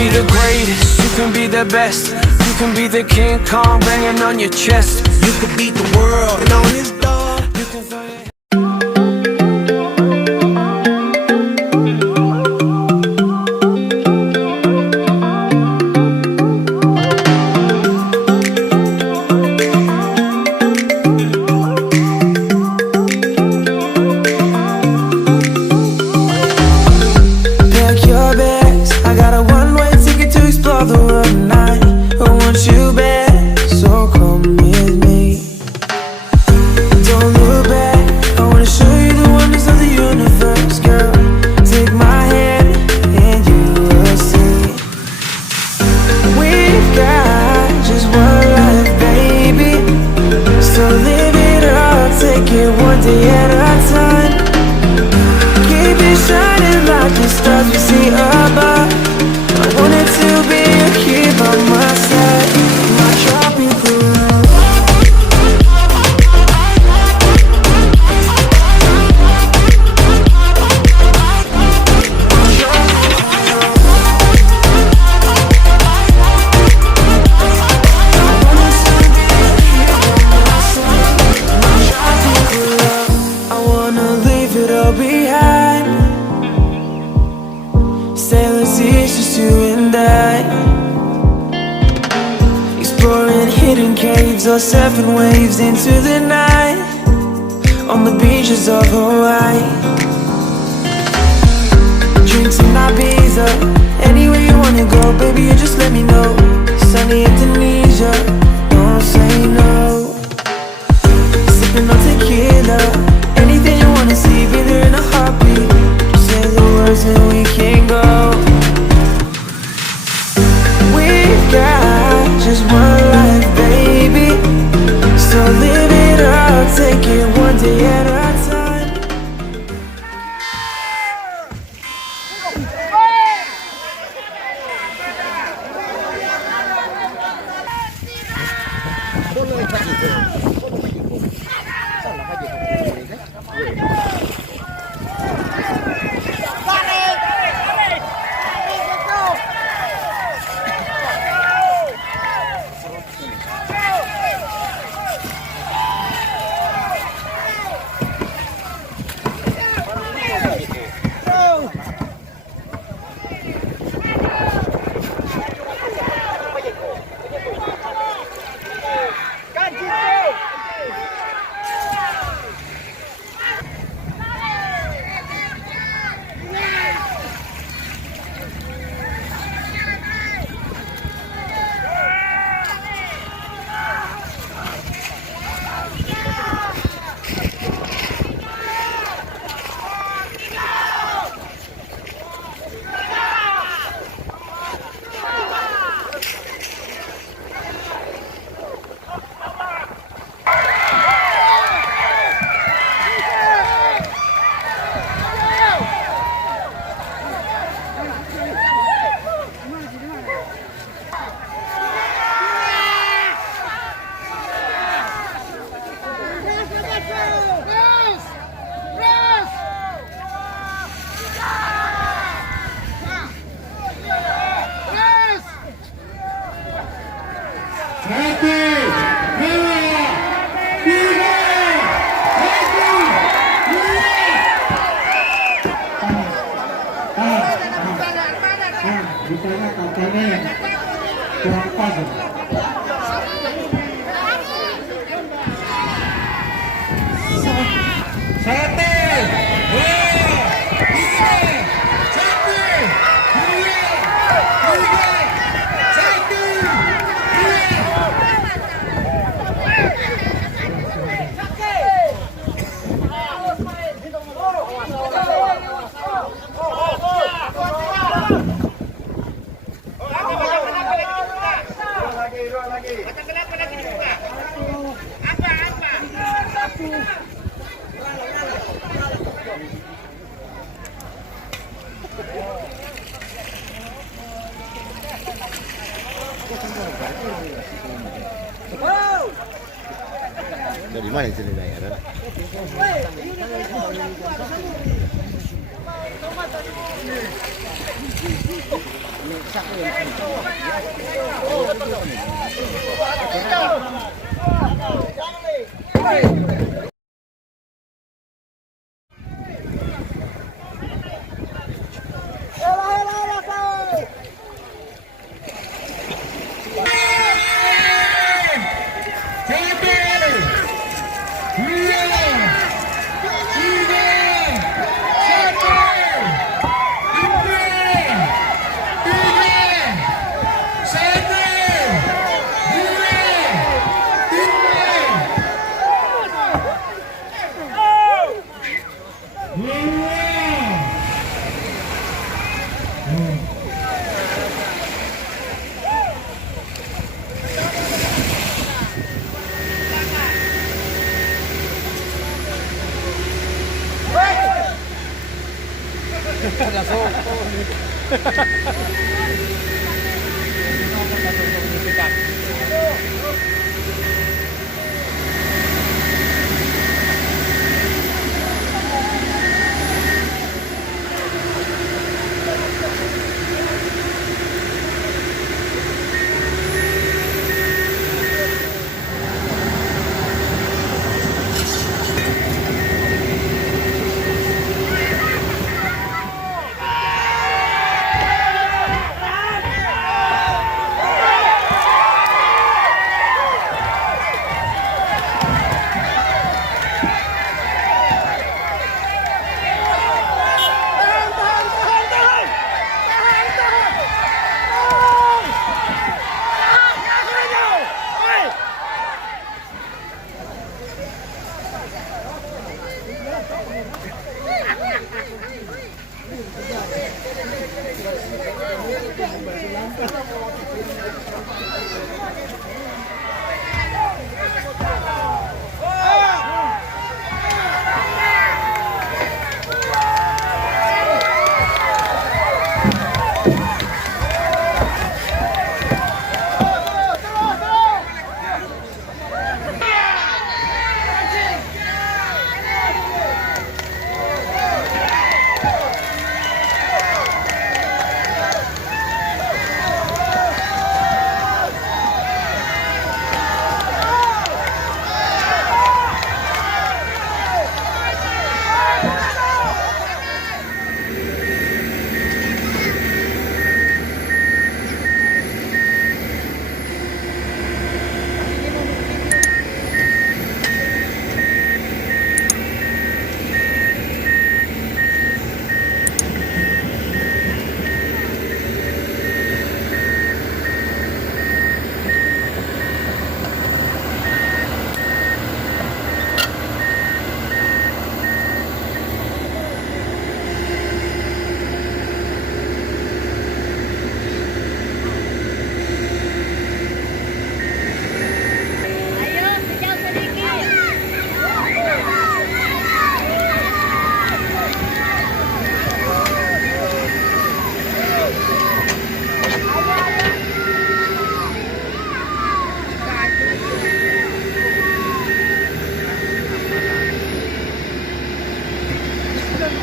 be the greatest, you can be the best. You can be the King Kong banging on your chest. You can beat the world and on his dog. You can throw your surfing waves into the night on the beaches of Hawaii. Drinks in Ibiza, anywhere you wanna go, baby, you just let me know. Sunny Indonesia, don't say no. Sipping on tequila, anything you wanna see, be there in a heartbeat. Say the words and we can go. We've got just one life, baby, so live it up, take it one day at a time. Rupanya kapalnya yang kurang pas. Dari mana sini daerah?